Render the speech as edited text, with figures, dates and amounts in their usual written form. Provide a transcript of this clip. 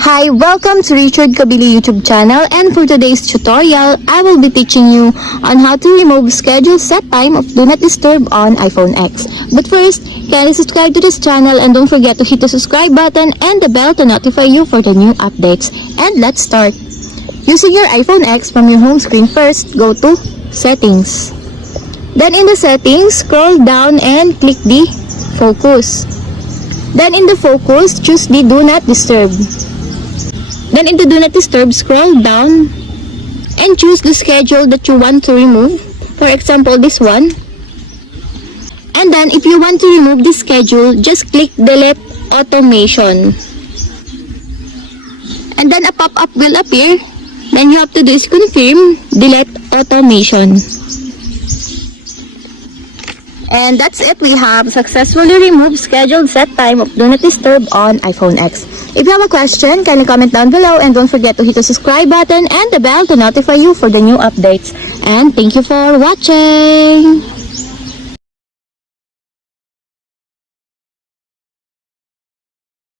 Hi, welcome to Richard Cabile YouTube channel, and for today's tutorial, I will be teaching you on how to remove schedule set time of Do Not Disturb on iPhone X. But first, kindly subscribe to this channel and don't forget to hit the subscribe button and the bell to notify you for the new updates. And let's start. Using your iPhone X from your home screen, first go to Settings. Then in the Settings, scroll down and click the Focus. Then in the Focus, choose the Do Not Disturb. Then in the Do Not Disturb, scroll down and choose the schedule that you want to remove. For example, this one. And then if you want to remove this schedule, just click Delete Automation. And then a pop-up will appear. Then you have to do is confirm Delete Automation. And that's it. We have successfully removed scheduled set time of Do Not Disturb on iPhone X. If you have a question, kindly comment down below and don't forget to hit the subscribe button and the bell to notify you for the new updates. And thank you for watching!